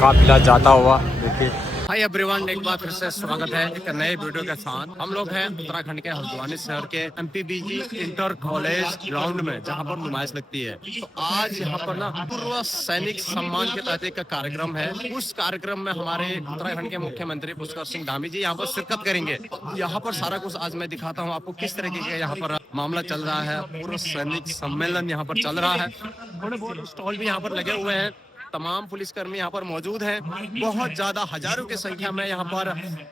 काफिला जाता हुआ देखिए। हाय एवरीवन, एक बार फिर से स्वागत है एक नए वीडियो के साथ। हम लोग हैं उत्तराखंड के हल्द्वानी शहर के एमपीबीजी इंटर कॉलेज ग्राउंड में, जहां पर नुमाइश लगती है। तो आज यहां पर ना पूर्व सैनिक सम्मान के तहत एक कार्यक्रम है। उस कार्यक्रम में हमारे उत्तराखंड के मुख्यमंत्री पुष्कर सिंह धामी जी यहाँ पर शिरकत करेंगे। यहाँ पर सारा कुछ आज मैं दिखाता हूँ आपको, किस तरीके का यहाँ पर मामला चल रहा है। पूर्व सैनिक सम्मेलन यहाँ पर चल रहा है। थोड़े बहुत स्टॉल भी यहाँ पर लगे हुए हैं। तमाम पुलिसकर्मी यहाँ पर मौजूद हैं। बहुत ज्यादा हजारों की संख्या में यहाँ पर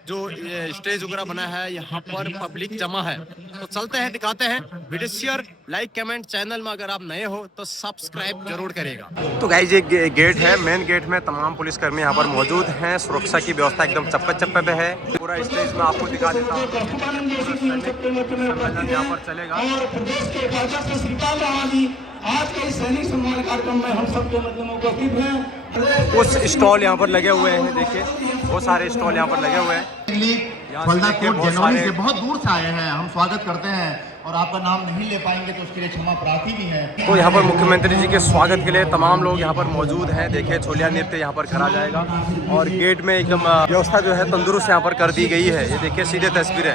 जो स्टेज वगैरह बना है, यहाँ पर पब्लिक जमा है। तो चलते हैं, दिखाते हैं। Video share, like, comment. Channel में अगर आप नए हो तो सब्सक्राइब जरूर करेगा। तो गाइस ये गेट है, मेन गेट में तमाम पुलिसकर्मी यहाँ पर मौजूद हैं। सुरक्षा की व्यवस्था एकदम चप्पे चप्पे पे है। पूरा स्टेज में आपको दिखा देता हूँ। सम्मेलन यहाँ पर चलेगा। आज के सैनिक सम्मान कार्यक्रम में हम सबके मतलब उपस्थित हैं। कुछ स्टॉल यहाँ पर लगे हुए हैं, देखिए बहुत सारे स्टॉल यहाँ पर लगे हुए हैं। जनवरी से बहुत दूर से आए हैं, हम स्वागत करते हैं और आपका नाम नहीं ले पाएंगे तो उसके लिए क्षमा प्रार्थी भी है। तो यहाँ पर मुख्यमंत्री जी के स्वागत के लिए तमाम लोग यहाँ पर मौजूद हैं। देखिए छोलिया नृत्य यहाँ पर करा जाएगा और गेट में एकदम व्यवस्था जो है तंदुरुस्त यहाँ पर कर दी गई है। ये देखिए सीधे तस्वीर है।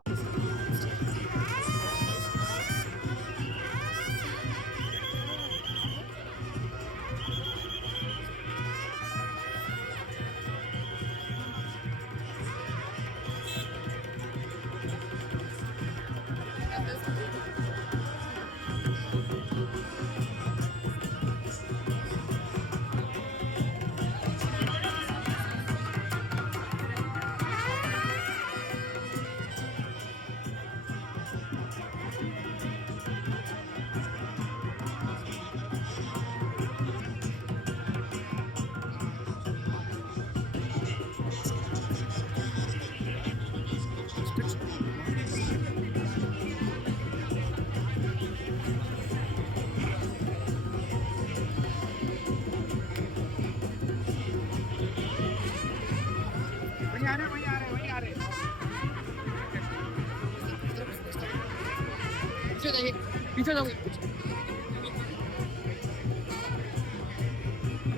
पीछे जाओगे,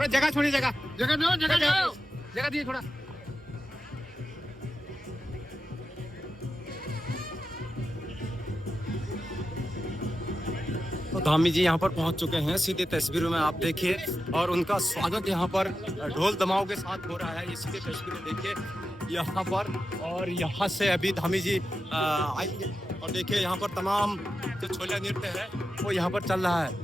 जगह छोड़ी, जगह जगह दो, जगह दिए थोड़ा। तो धामी जी यहाँ पर पहुँच चुके हैं, सीधे तस्वीरों में आप देखिए। और उनका स्वागत यहाँ पर ढोल दमाओं के साथ हो रहा है। ये सीधे तस्वीरें देखिए यहाँ पर। और यहाँ से अभी धामी जी आएंगे और देखिए यहाँ पर तमाम जो छोलिया नृत्य है वो यहाँ पर चल रहा है।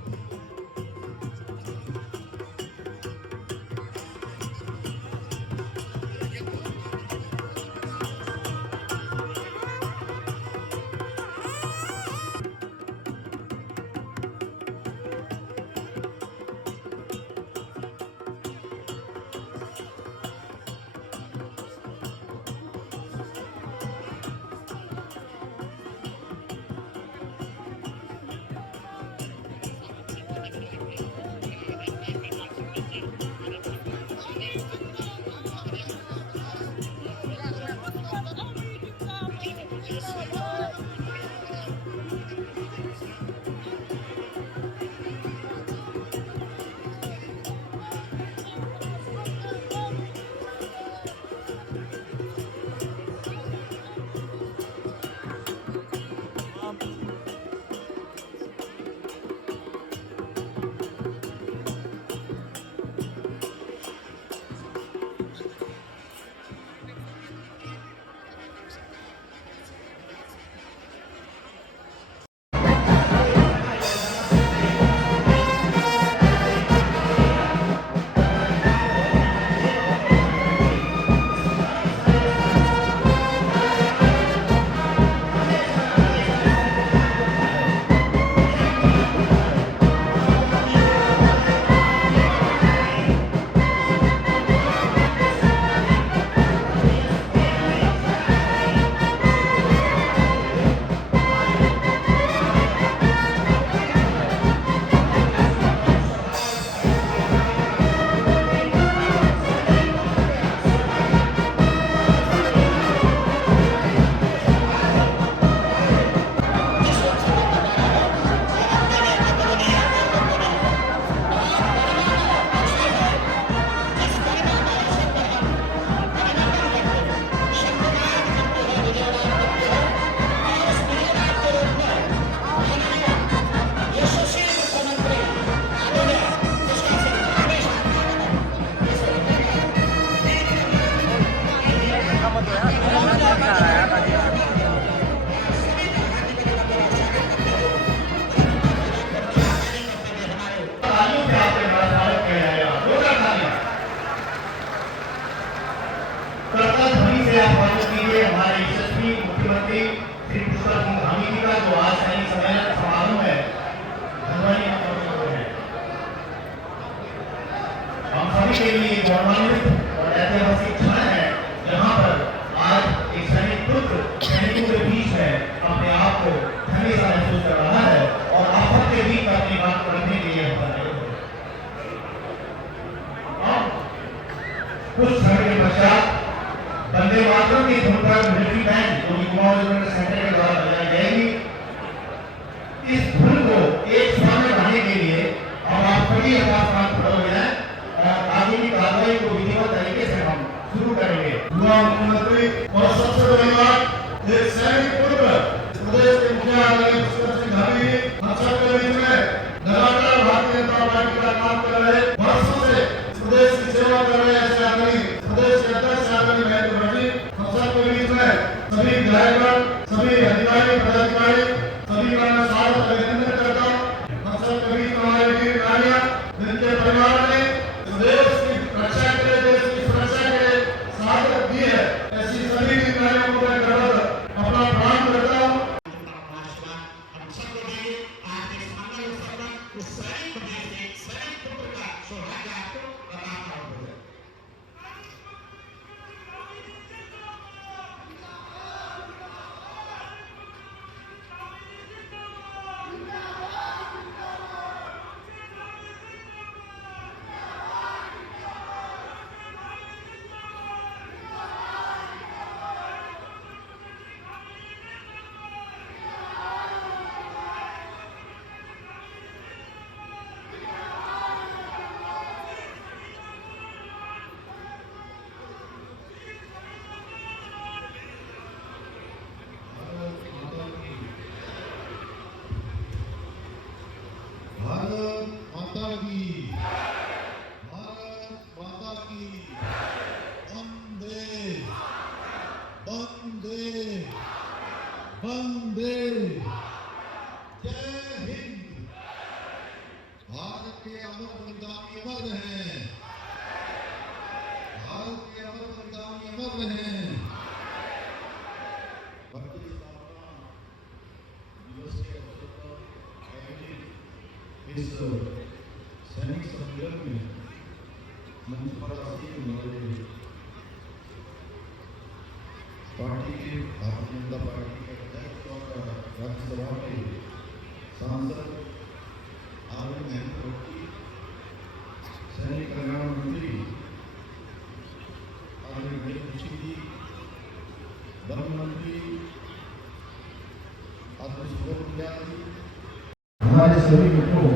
जो कि युवा डेवलपमेंट सेंटर के द्वारा बनाई जाएगी। इस धुन को एक सामने लाने के लिए अब आप सभी हमारे साथ खड़े हो जाएं और आगे की कार्रवाई को विधिवत तरीके से हम शुरू करेंगे। युवा मुख्यमंत्री और सबसे बड़ी बात, एक सैनिक पुत्र प्रदेश के मुखिया पुष्कर सिंह धामी हम सबके बीच में लगातार भारतीय जनता पार्टी का काम कर रहे, वर्षों से प्रदेश की सेवा कर रहे ऐसे आदमी प्रदेश के अध्यक्ष आदरणीय महेंद्र जी हम सबके बीच में सभी विधायकगण, सभी अधिकारी, पदाधिकारी सभी का मैं स्वागत अभिनंदन करता हूँ। हम सबके बीच में हमारे वीर नारियां जिनके परिवार ने देश की रक्षा के लिए, देश की सुरक्षा के लिए शहादत दी है, ऐसी सभी वीर नारियों को मैं गर्व अपना प्रणाम करता हूँ। वंदे जय हिंद। भारत के अमर बलिदानी अमर हैं, भारत के अमर बलिदानी अमर हैं। भारतीय स्थापना दिवस के अवसर पर आयोजित इस सैनिक सम्मेलन में मंच पर आसीन हमारे पार्टी के भारतीय जनता पार्टी के अध्यक्ष और राज्यसभा के सांसद आदरणीय महेंद्र जी, सैनिक कल्याण मंत्री आदरणीय महेंद्र जी, वन मंत्री आदरणीय सुब्रमण्या जी, हमारे सभी मित्रों,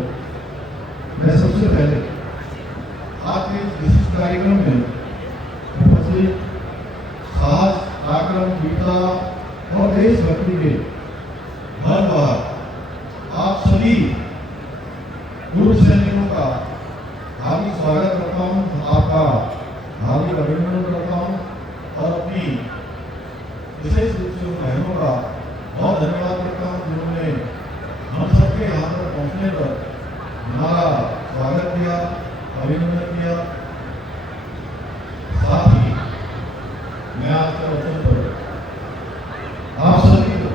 मैं सबसे पहले आज के विशिष्ट कार्यक्रम में उपस्थित साहस, पराक्रम, वीरता और देशभक्ति के हर बार आप सभी पूर्व सैनिकों का हार्दिक स्वागत करता हूँ, आपका हार्दिक अभिनंदन करता हूँ और अपनी विशेष रूप से उन बहनों का बहुत धन्यवाद करता हूँ जिन्होंने हम सबके यहाँ पर पहुँचने पर हमारा स्वागत किया, अभिनंदन किया। साथ ही मैं आपके वचन पर आप सभी को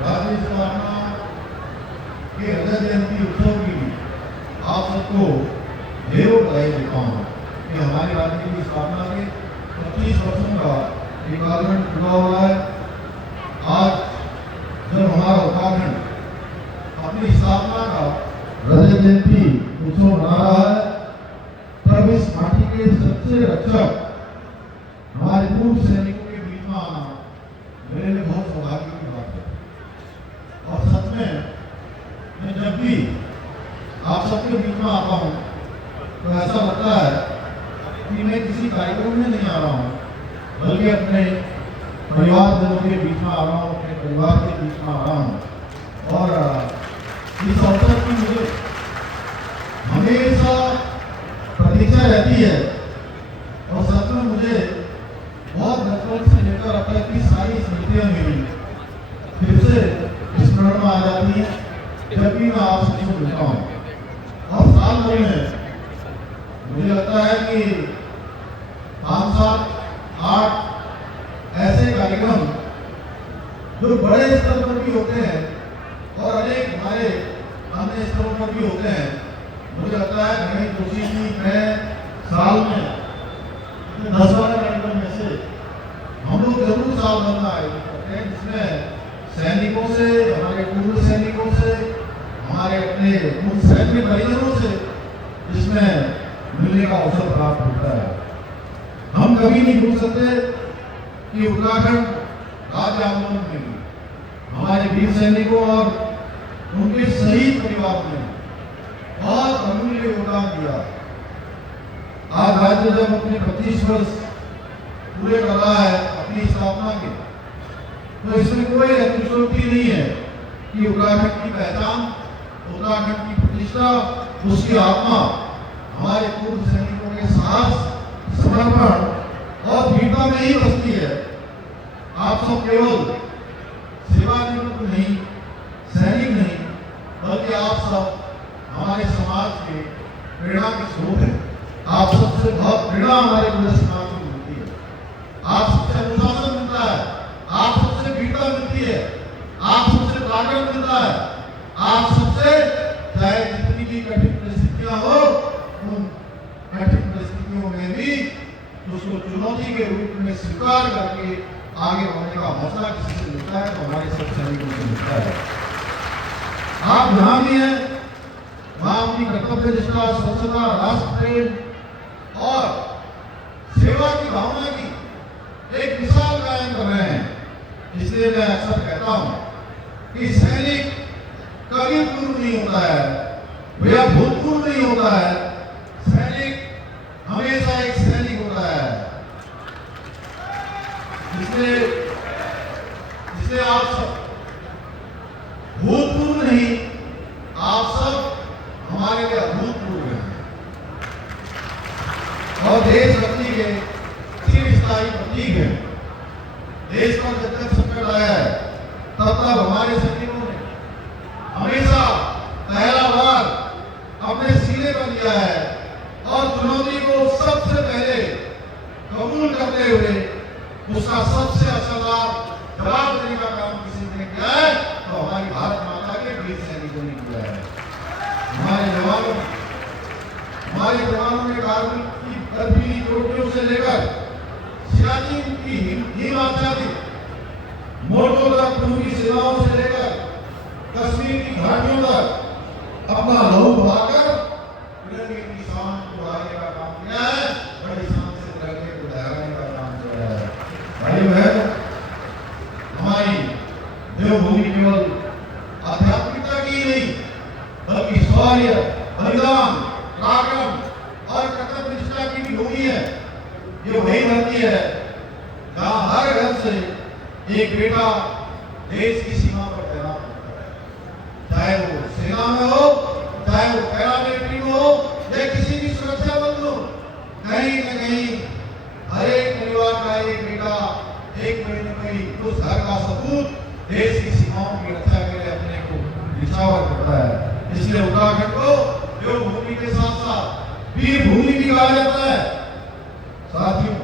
राज्य स्थापना के रजत जयंती उत्सव की आप सबको ढेरों बधाई देता हूँ कि हमारे राज्य की स्थापना के 25 वर्षों का ये कालखंड पूरा हुआ है। आज जब हमारा उत्तराखंड अपनी स्थापना का रजत जयंती उत्सव मना रहा है, तब इस माटी के सबसे रक्षक हमारे पूर्व सैनिकों के बीच में आना मेरे लिए बहुत सौभाग्य की बात है। और सच में मैं जब भी आप सबके बीच में आता हूँ तो ऐसा लगता है कि मैं किसी कार्यक्रम में नहीं आ रहा हूँ, बल्कि अपने परिवारजनों के बीच में आ रहा हूँ, अपने परिवार के बीच में आ रहा हूँ। और इस अवसर की मुझे हमेशा प्रतीक्षा रहती है और सच में मुझे बहुत बचपन से लेकर अब तक की सारी स्मृतियाँ मेरी फिर से स्मरण में आ जाती है जब भी मैं आपसे मिलता हूँ। और साल भर में मुझे लगता है कि 5, 7, 8 ऐसे कार्यक्रम जो बड़े स्तर पर भी होते हैं और अनेक हमारे अन्य स्तरों पर भी होते हैं। मुझे लगता है मेरी कोशिश थी मैं साल में 10-12 कार्यक्रम में से हम लोग जरूर साल भर में आयोजित करते हैं, जिसमें सैनिकों से, हमारे पूर्व सैनिकों से, हमारे अपने पूर्व सैनिक परिजनों से इसमें मिलने का अवसर प्राप्त होता है। हम कभी नहीं भूल सकते कि उत्तराखंड राज्य आंदोलन में भी हमारे वीर सैनिकों और उनके शहीद परिवार ने बहुत अमूल्य योगदान दिया। आज राज्य जब अपने 25 वर्ष पूरे कर रहा है अपनी स्थापना के, तो इसमें कोई अतिशयोक्ति नहीं है कि उत्तराखंड की पहचान, उत्तराखंड की प्रतिष्ठा, उसकी आत्मा हमारे पूर्व सैनिकों के साहस, समर्पण और वीरता में ही बसती है। आप सब केवल सेवानिवृत्त नहीं, सैनिक नहीं, बल्कि आप सब हमारे समाज के प्रेरणा के स्रोत हैं। आप सबसे बहुत प्रेरणा हमारे पूरे समाज को मिलती है। आप सबसे अनुशासन मिलता है, आप सबसे वीरता मिलती है, आप सबसे ताकत मिलता है, आप सबसे चाहे जितनी भी कठिन परिस्थितियां हो, उन कठिन परिस्थितियों में भी उसको चुनौती के रूप में स्वीकार करके आगे बढ़ने का हौसला किसी से मिलता है तो हमारे सब सैनिकों से मिलता है। आप जहां भी हैं वहां अपनी कर्तव्य निष्ठा, स्वच्छता, राष्ट्र प्रेम और सेवा की भावना की एक मिसाल कायम कर रहे हैं। इसलिए मैं अक्सर कहता हूं कि सैनिक कभी पूर्व नहीं होता है या भूतपूर्व नहीं होता है, सैनिक हमेशा एक सैनिक होता है। इसलिए आप सब भूतपूर्व नहीं, आप सब हमारे लिए अभूतपूर्व हैं और देशभक्ति के चिरस्थायी प्रतीक हैं। देश पर जब तक संकट आया है तब तक हमारे सैनिकों ने हमेशा पहला बार अपने सीने पर लिया है और चुनौती को सबसे पहले कबूल करते हुए उसका सबसे असरदार जवाब देने का काम किसी ने किया है तो हमारी भारत माता के वीर सैनिकों ने किया है। हमारे जवानों ने कारगिल की बर्फीली चोटियों से लेकर सियाचिन की हिम आजादी, मोर्चों तक पूरी सेनाओं से लेकर कश्मीर की घाटियों तक अपना लहू बहाकर तिरंगे की शान को बढ़ाने का काम किया है, बड़ी शान से तिरंगे को लहराने का काम किया है। भाई बहन, हमारी देवभूमि केवल आध्यात्मिकता की ही नहीं बल्कि शौर्य, बलिदान, पराक्रम और कर्तव्य निष्ठा की भी भूमि है। ये वही धरती है जहाँ हर घर से एक बेटा देश की सीमा पर तैनात होता है, चाहे वो सेना में हो, चाहे वो पैरामिलिट्री में हो या किसी भी सुरक्षा बल में हो। कहीं न कहीं हर एक परिवार का एक बेटा एक महीने में उस घर का सपूत देश की सीमाओं की रक्षा के लिए अपने को निछावर करता है। इसलिए उत्तराखंड को देवभूमि के साथ साथ वीर भूमि भी कहा जाता है। साथियों,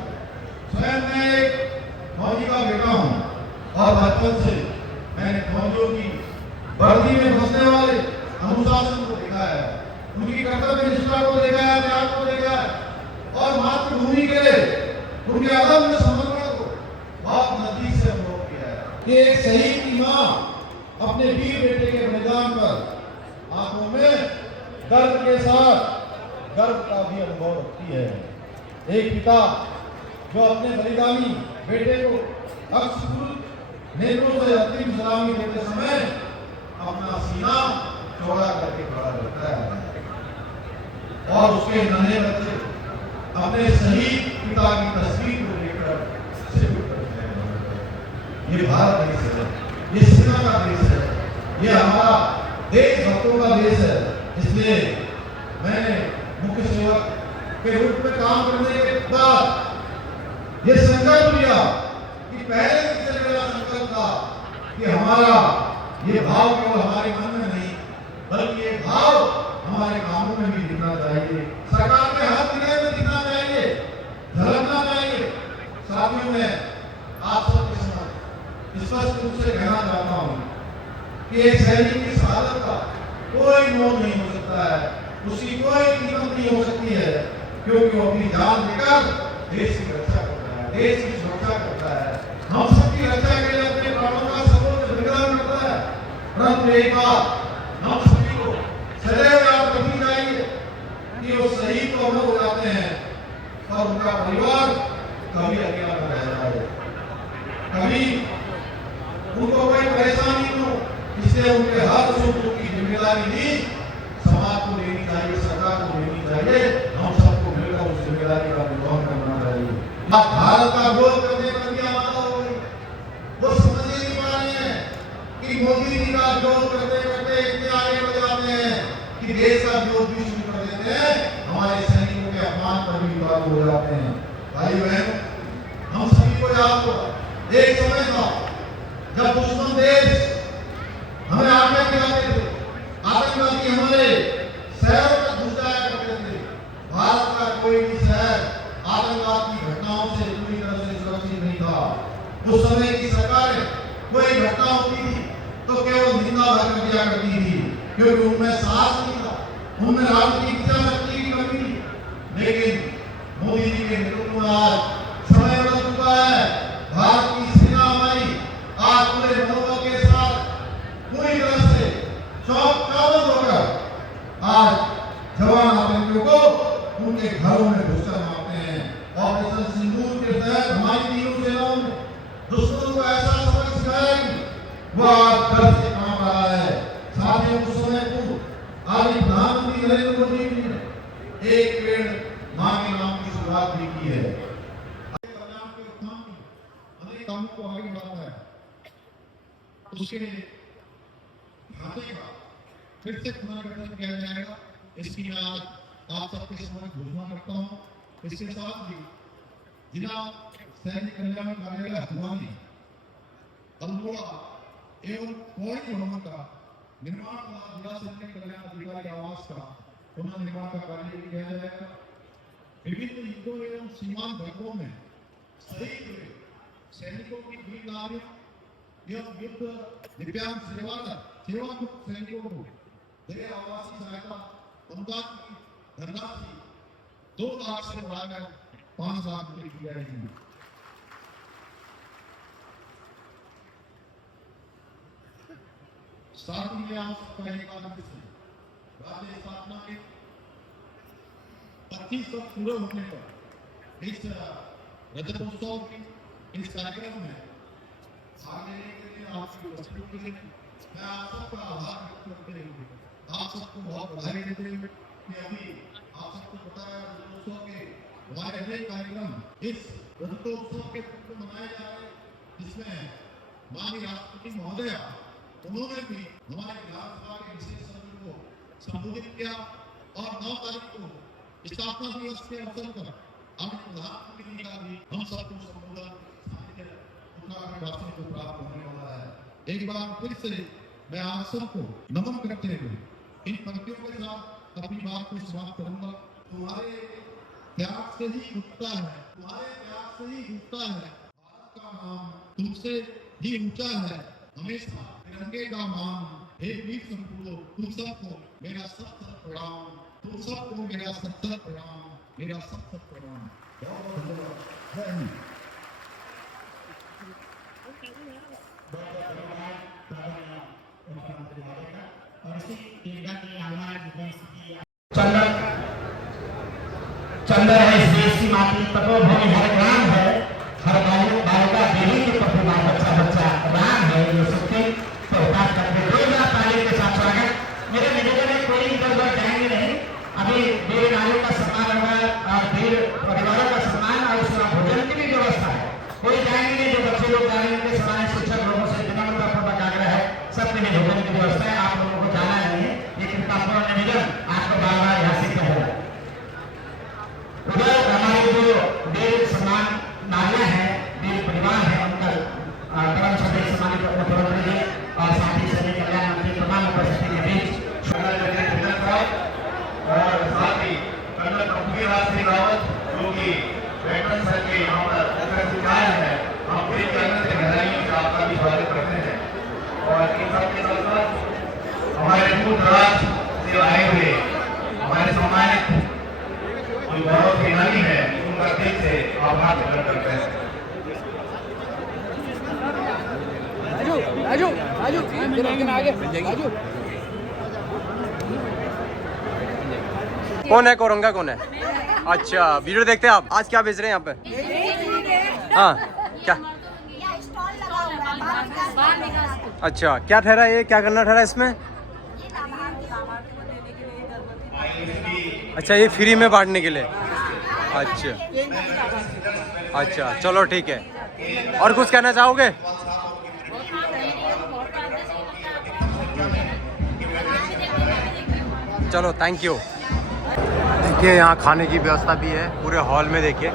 स्वयं मैं एक फौजी का बेटा हूँ और बचपन से मैंने फौजियों की वर्दी में बसने वाले अनुशासन को देखा है, उनकी कर्तव्य निष्ठा को देखा है, त्याग को देखा है और मातृभूमि के लिए उनके अदम्य समर्पण को बहुत नजदीक से अनुभव किया है कि एक शहीद की मां अपने वीर बेटे के बलिदान पर आंखों में दर्द के साथ गर्व का भी अनुभव रखती है। एक पिता जो अपने बलिदानी बेटे को अक्सर नेत्रों से अंतिम सलामी देते समय अपना सीना चौड़ा करके खड़ा रहता है और उसके नन्हे बच्चे अपने शहीद पिता की तस्वीर को लेकर सैल्यूट करते हैं। ये भारत देश है, ये सेना का देश है, ये हमारा देशभक्तों का देश है। इसलिए मैंने मुख्य सेवक के रूप में काम करने के बाद ये संकल्प लिया कि पहले से मेरा संकल्प था कि हमारा ये भाव केवल हमारे मन में नहीं बल्कि ये भाव हमारे कामों में भी दिखना चाहिए, सरकार के हर निर्णय में दिखना चाहिए, झलकना चाहिए। साथियों, में आप सबके समक्ष स्पष्ट रूप से कहना चाहता हूँ कि एक सैनिक की शहादत का कोई मोल नहीं हो सकता है, उसकी कोई कीमत नहीं हो सकती है, क्योंकि वो अपनी जान देकर देश की रक्षा करता है, देश की सुरक्षा करता है, हम सबकी रक्षा के लिए अपने प्राणों का सर्वोच्च बलिदान करता है। परंतु एक बात हम सभी को सदैव याद रखनी चाहिए कि वो शहीद तो अमर हो जाते हैं और उनका परिवार कभी अकेला न रह जाए, कभी उनको कोई परेशानी न हो, इसलिए उनके हर सुख दुख की जिम्मेदारी भी समाज को लेनी चाहिए, सरकार को लेनी चाहिए। हम सबको मिलकर उस जिम्मेदारी का निर्वहन करना चाहिए। भारत का विरोध करने पर क्या बाधा हो गई, वो समझ ही नहीं पा रहे हैं कि मोदी जी का विरोध करते करते इतने आगे बढ़ जाते हैं कि देश का विरोध भी शुरू कर देते हैं, हमारे सैनिकों के अपमान पर भी लागू हो जाते हैं। भाई बहन, हम सभी को याद हो, एक समय था जब दुश्मन देश हमें आगे गिराते थे, आतंकवादी हमारे शहरों में घुस जाया करते थे। भारत का कोई भी शहर आतंकवाद की घटनाओं से पूरी तरह से सुरक्षित नहीं था। उस समय की सरकारें कोई घटना होती थी तो केवल निंदा भर दिया करती थी, क्योंकि उनमें साहस नहीं था, उनमें राजनीतिक इच्छा शक्ति की कमी थी। लेकिन मोदी जी के नेतृत्व में आज समय बदल चुका है। भारत की सेना हमारी आज पूरे मनोबल के साथ पूरी तरह से चौकन्ना होकर आज जवान आतंकियों को उनके घरों में घुसकर मारते हैं। ऑपरेशन सिंदूर के तहत हमारी तीनों सेनाओं ने दुश्मनों को ऐसा सबक सिखाया कि वो आज डर से कांप रहा है। साथियों, कुछ समय पूर्व आज प्रधानमंत्री नरेंद्र मोदी जी ने एक पेड़ मां के नाम की शुरुआत भी की है। पंजाब के उत्थान की अनेक कामों को आगे बढ़ाता है, उसके खाते का फिर से पुनर्गठन किया जाएगा। इसकी मैं आज आप सबके समक्ष घोषणा करता हूँ। इसके साथ ही जिला सैनिक कल्याण कार्यालय हल्द्वानी, अल्मोड़ा एवं पौड़ी भवन का निर्माण का जिला सैनिक कल्याण अधिकारी आवास का पुनर्निर्माण का कार्य किया जाएगा। विभिन्न युद्धों एवं सीमांत भागों में शहीद हुए सैनिकों की वीर नारियों एवं युद्ध दिव्यांग सेवामुक्त सैनिकों को दया आवासीय सहायता अनुदान की धनराशि 2 लाख से बढ़ाकर 5 लाख रुपए की जाएगी। साथ ही राज्य स्थापना के 25 वर्ष पूरे होने पर इस रजतोत्सव की इस कार्यक्रम में भाग लेने के लिए आपकी उपस्थिति के लिए मैं आप सबका आभार व्यक्त करते हुए आप सबको बहुत बधाई देते हुए कि अभी आप सबको पता है रजतोत्सव के हमारे अनेक कार्यक्रम इस रजतोत्सव के रूप में मनाए जा रहे हैं, जिसमें माननीय राष्ट्रपति महोदय उन्होंने भी हमारे विधानसभा के विशेष सत्र को संबोधित किया और 9 तारीख को स्थापना दिवस के अवसर पर हम प्रधानमंत्री जी का भी हम सबको संबोधन उत्तराखंड वासियों को प्राप्त होने वाला है। एक बार फिर से मैं आप सबको नमन करते हुए इन पंक्तियों के साथ अपनी बात को समाप्त करूंगा। तुम्हारे त्याग से ही उठता है, तुम्हारे त्याग से ही उठता है भारत का नाम, तुमसे ही ऊंचा है हमेशा तिरंगे का मान। हे वीर संपूर्ण, तुम सबको मेरा सत प्रणाम, तुम सबको मेरा सत प्रणाम, मेरा सत प्रणाम। बहुत बहुत धन्यवाद। जय हिंद। चंदन है इस देश की माटी, तपोभूमि हर ग्राम है, हर बालिका देवी के प्रति माँ बच्चा बच्चा राम है। ये सबके प्रोत्साहन करते रोजा ताली के साथ स्वागत। मेरे निवेदन में कोई इधर उधर जाएंगे नहीं। अभी वीर नारियों का सम्मान होगा और वीर परिवारों का सम्मान और उसका भोजन की भी व्यवस्था है। कोई जाएंगे नहीं, जो बच्चे लोग जा रहे हैं उनके समान शिक्षक लोगों से विनम्रतापूर्वक आग्रह है, सबके लिए भोजन की व्यवस्था है। आप लोगों को जाना नहीं है, ये कृपापूर्ण निवेदन आपको बार बार यहाँ से कह रहा है। उधर हमारे जो वीर सम्मान नारियां हैं, वीर परिवार है, उनका परम सदैव सम्मानित मुख्यमंत्री जी और साथ ही सैनिक कल्याण मंत्री तमाम उपस्थिति के बीच और साथ ही कर्नल पृथ्वीराज सिंह रावत जो कि वेटरन संघ के यहाँ पर उपस्थित आए हैं, हम फिर कर्नल से गहराइयों से आपका भी स्वागत करते हैं। और इन सबके साथ साथ हमारे दूर दराज से आए हुए हमारे सम्मानित जो गौरव सेनानी है, उनका दिल से आभार प्रकट करते हैं। कौन है कोरंगा, कौन है? अच्छा, वीडियो देखते हैं आप। आज क्या बेच रहे हैं यहाँ पे? हाँ, क्या स्टॉल लगा हुआ है अच्छा, क्या ठहरा ये, क्या करना ठहरा इसमें? अच्छा, ये फ्री में बांटने के लिए। अच्छा अच्छा, चलो ठीक है। और कुछ कहना चाहोगे? चलो, थैंक यू। देखिए यहाँ खाने की व्यवस्था भी है पूरे हॉल में। देखिए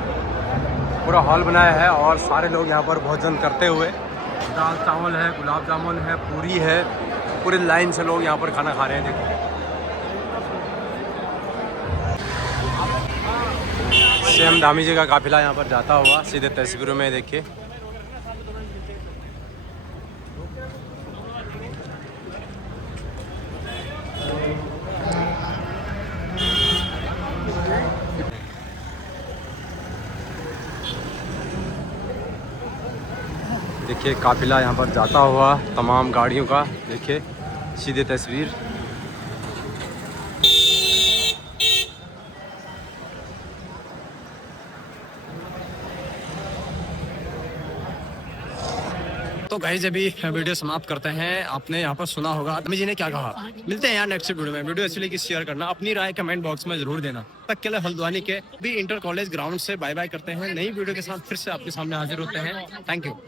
पूरा हॉल बनाया है और सारे लोग यहाँ पर भोजन करते हुए, दाल चावल है, गुलाब जामुन है, पूरी है, पूरी लाइन से लोग यहाँ पर खाना खा रहे हैं। देखो सेम धामी जी का काफिला यहाँ पर जाता हुआ सीधे तस्वीरों में देखिए। देखिए काफिला यहाँ पर जाता हुआ तमाम गाड़ियों का, देखिए सीधे तस्वीर। तो गाइस अभी वीडियो समाप्त करते हैं। आपने यहाँ पर सुना होगा अम्मी जी ने क्या कहा। मिलते हैं यार नेक्स्ट वीडियो में। वीडियो अच्छी लगी शेयर करना, अपनी राय कमेंट बॉक्स में जरूर देना। तक के लिए हल्द्वानी के भी इंटर कॉलेज ग्राउंड से बाय बाय करते हैं। नई वीडियो के साथ फिर से आपके सामने हाजिर होते हैं। Thank you.